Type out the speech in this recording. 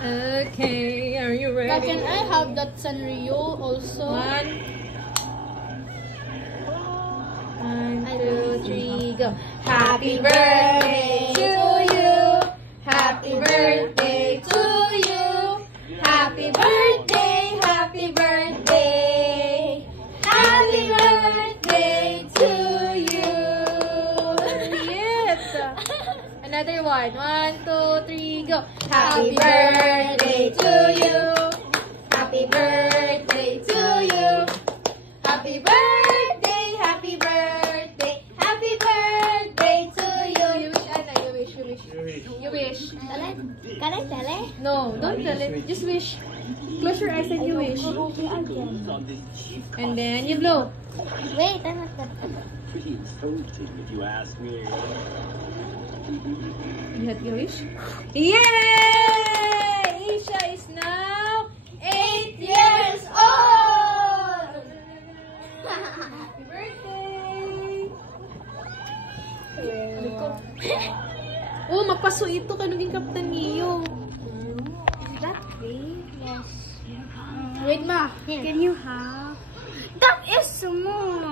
Okay, are you ready? Can I have that Sanrio also? 1, 2, 3, go. Happy birthday to you. Happy birthday to you. Happy birthday, happy birthday. Happy birthday to you. Yes. Another one. 1, 2, 3, go. Happy birthday to you. Happy birthday to you. Happy birthday, happy birthday. Happy birthday to you. You wish, Anna. You wish, you wish. You wish. Can I tell it? No, don't tell it. Just wish. Close your eyes and you wish. And then you blow. Wait, I'm not Pretty insulting if you ask me. You have your wish? Yay! Isha is now 8 years old! Happy birthday! Oh, mapaso ito ka naging Kaptan Neo. That way? Yes. Wait, ma. Can you have? That is small.